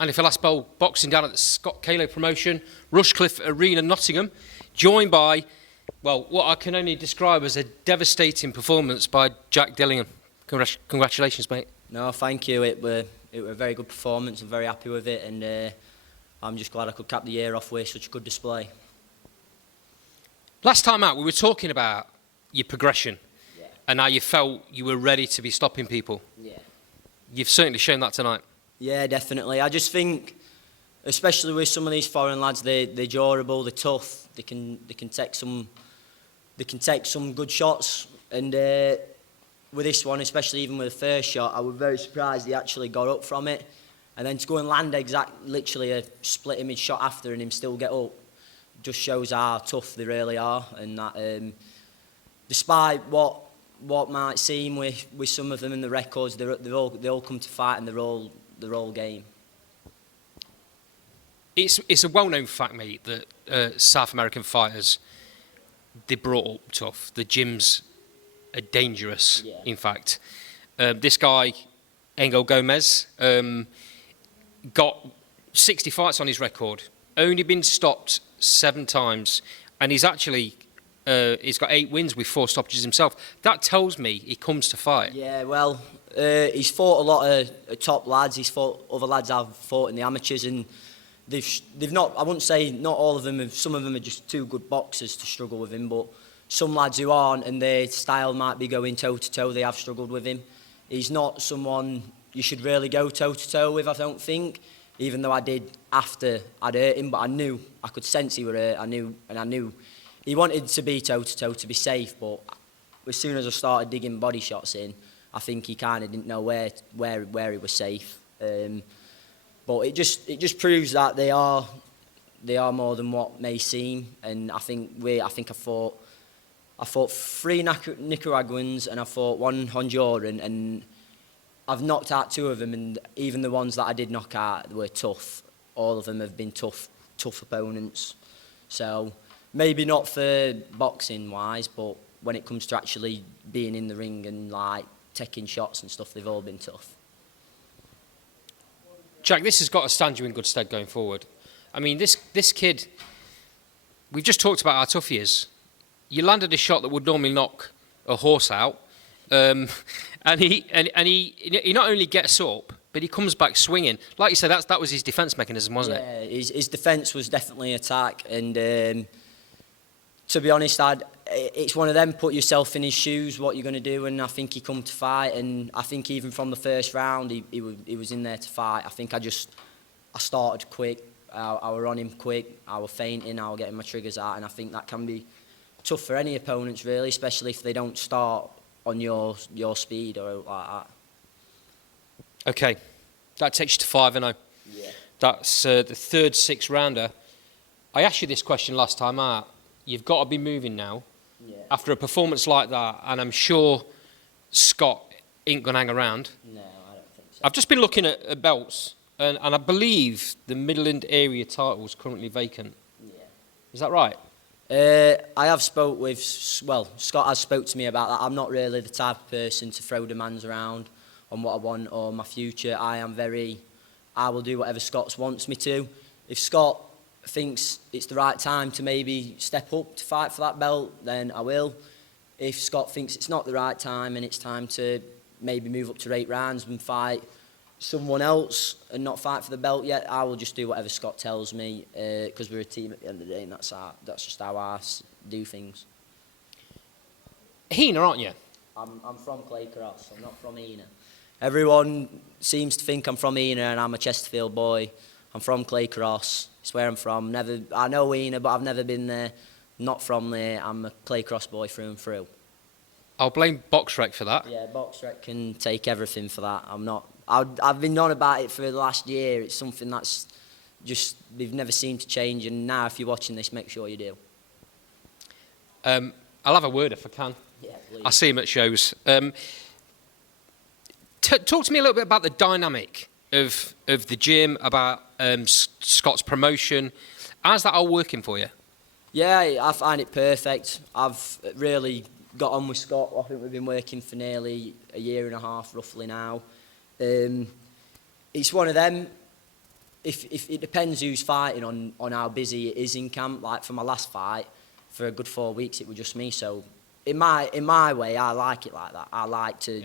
and for last bowl boxing down at the Scott Calo promotion, Rushcliffe Arena, Nottingham, joined by, well, what I can only describe as a devastating performance by Jack Dillingham. Congratulations, mate. No, thank you. It were a very good performance. I'm very happy with it, and I'm just glad I could cap the year off with such a good display. Last time out, we were talking about your progression, Yeah. and how you felt you were ready to be stopping people. Yeah. You've certainly shown that tonight. Yeah, definitely. I just think, especially with some of these foreign lads, they're durable, they're tough. They can take some good shots, and with this one, especially even with the first shot, I was very surprised he actually got up from it, and then to go and land literally a split image shot after, and him still get up, just shows how tough they really are, and that despite what might seem with some of them in the records, they all come to fight, and they're all game. It's a well-known fact, mate, that South American fighters, they're brought up tough. The gyms are dangerous, Yeah. in fact. This guy, Engel Gomez, got 60 fights on his record, only been stopped 7 times, and he's actually he's got 8 wins with 4 stoppages himself. That tells me he comes to fight. Yeah, well, he's fought a lot of top lads. He's fought other lads I've fought in the amateurs, and they've not. I wouldn't say not all of them. Some of them are just too good boxers to struggle with him, but some lads who aren't, and their style might be going toe to toe, they have struggled with him. He's not someone you should really go toe to toe with, I don't think. Even though I did after I'd hurt him, but I could sense he were hurt. I knew he wanted to be toe to toe to be safe, but as soon as I started digging body shots in, I think he kind of didn't know where he was safe. But it just proves that they are more than what may seem. And I think I fought 3 Nicaraguans and I fought 1 Honduran, and I've knocked out 2 of them, and even the ones that I did knock out were tough. All of them have been tough opponents. So maybe not for boxing wise, but when it comes to actually being in the ring and like taking shots and stuff, they've all been tough. Jack, this has got to stand you in good stead going forward. I mean, this kid, we've just talked about how tough he is. You landed a shot that would normally knock a horse out, and he not only gets up, but he comes back swinging. Like you said, that was his defence mechanism, wasn't it? Yeah, his defence was definitely attack, and to be honest, it's one of them. Put yourself in his shoes, what you're going to do, and I think he come to fight, and I think even from the first round, he was in there to fight. I think I started quick. I were on him quick. I was feinting. I was getting my triggers out, and I think that can be tough for any opponents, really, especially if they don't start on your speed or like that. Okay, that takes you to 5-0. Yeah. That's the third 6-rounder. I asked you this question last time out. You've got to be moving now. Yeah. After a performance like that, and I'm sure Scott ain't going to hang around. No, I don't think so. I've just been looking at belts, and I believe the Midland area title is currently vacant. Yeah. Is that right? I have spoke with, Scott has spoke to me about that. I'm not really the type of person to throw demands around on what I want or my future. I will do whatever Scott wants me to. If Scott thinks it's the right time to maybe step up to fight for that belt, then I will. If Scott thinks it's not the right time and it's time to maybe move up to 8 rounds and fight someone else and not fight for the belt yet, I will just do whatever Scott tells me, because we're a team at the end of the day, and that's just how I do things. Hena, aren't you? I'm from Claycross. I'm not from Hena. Everyone seems to think I'm from Hena and I'm a Chesterfield boy. I'm from Claycross. It's where I'm from. I know Hena, but I've never been there. Not from there. I'm a Claycross boy through and through. I'll blame Boxrec for that. Yeah, Boxrec can take everything for that. I've been on about it for the last year. It's something that's just they've never seemed to change. And now, if you're watching this, make sure you do. I'll have a word if I can. Yeah, please. I see him at shows. Talk to me a little bit about the dynamic of the gym, about Scott's promotion. How's that all working for you? Yeah, I find it perfect. I've really got on with Scott. I think we've been working for nearly a year and a half, roughly now. It's one of them. if it depends who's fighting on how busy it is in camp. Like for my last fight, for a good 4 weeks, it was just me. So in my way, I like it like that. I like to.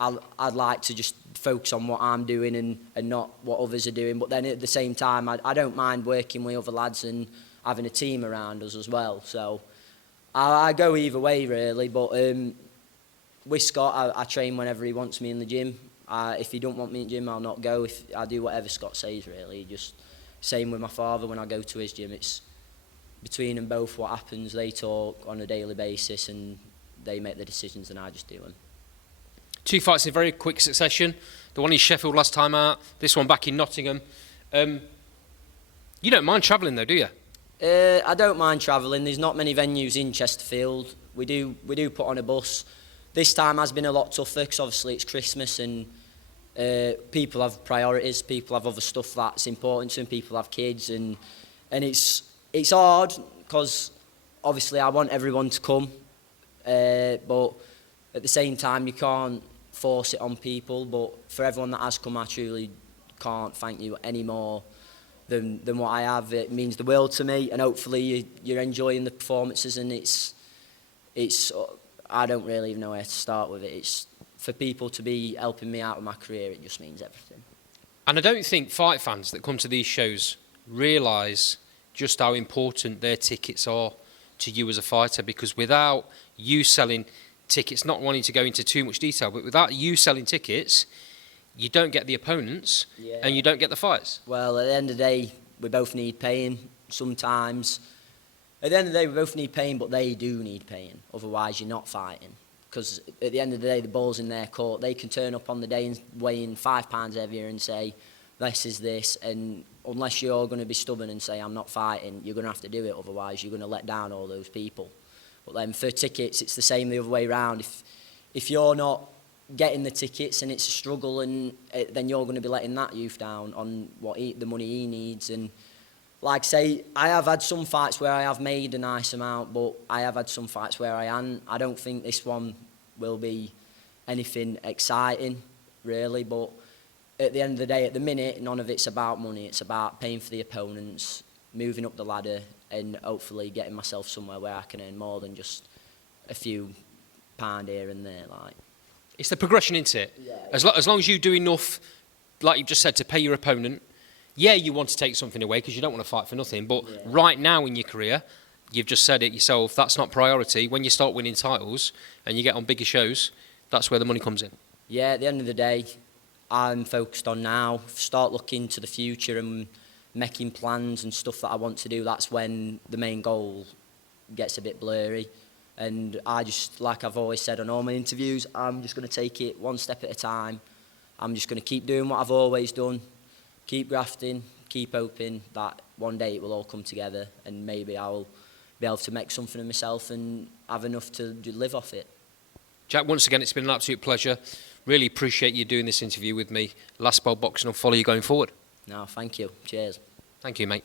I'd like to just focus on what I'm doing and not what others are doing. But then at the same time, I don't mind working with other lads and having a team around us as well. So I go either way, really. But with Scott, I train whenever he wants me in the gym. If he don't want me in the gym, I'll not go. If I do whatever Scott says, really. Just same with my father when I go to his gym. It's between them both what happens. They talk on a daily basis and they make the decisions and I just do them. 2 fights in very quick succession. The one in Sheffield last time out, this one back in Nottingham. You don't mind travelling though, do you? I don't mind travelling. There's not many venues in Chesterfield. We do put on a bus. This time has been a lot tougher because obviously it's Christmas and people have priorities. People have other stuff that's important to them. People have kids and it's hard because obviously I want everyone to come, but at the same time you can't force it on people. But for everyone that has come, I truly can't thank you any more than what I have. It means the world to me, and hopefully you're enjoying the performances. And it's I don't really even know where to start with it. It's for people to be helping me out with my career. It just means everything. And I don't think fight fans that come to these shows realise just how important their tickets are to you as a fighter, because without you selling tickets, not wanting to go into too much detail, but without you selling tickets, you don't get the opponents and you don't get the fights. Well, at the end of the day, we both need paying sometimes. At the end of the day, we both need paying, but they do need paying. Otherwise, you're not fighting. Because at the end of the day, the ball's in their court. They can turn up on the day and weigh in 5 pounds heavier and say, this is this. And unless you're going to be stubborn and say, I'm not fighting, you're going to have to do it. Otherwise, you're going to let down all those people. But then for tickets, it's the same the other way around. If you're not getting the tickets and it's a struggle, and then you're going to be letting that youth down on the money he needs. And like I say, I have had some fights where I have made a nice amount, but I have had some fights where I haven't. I don't think this one will be anything exciting, really. But at the end of the day, at the minute, none of it's about money. It's about paying for the opponents, moving up the ladder, and hopefully getting myself somewhere where I can earn more than just a few pound here and there. Like, it's the progression, isn't it? Yeah. As long as you do enough, like you've just said, to pay your opponent. Yeah, you want to take something away because you don't want to fight for nothing. But right now in your career, you've just said it yourself, that's not priority. When you start winning titles and you get on bigger shows, that's where the money comes in. Yeah, at the end of the day, I'm focused on now. Start looking to the future and making plans and stuff that I want to do. That's when the main goal gets a bit blurry. And I just, like I've always said on all my interviews, I'm just going to take it one step at a time. I'm just going to keep doing what I've always done. Keep grafting, keep hoping that one day it will all come together and maybe I'll be able to make something of myself and have enough to live off it. Jack, once again, it's been an absolute pleasure. Really appreciate you doing this interview with me. Last Bowl Boxing will follow you going forward. No, thank you. Cheers. Thank you, mate.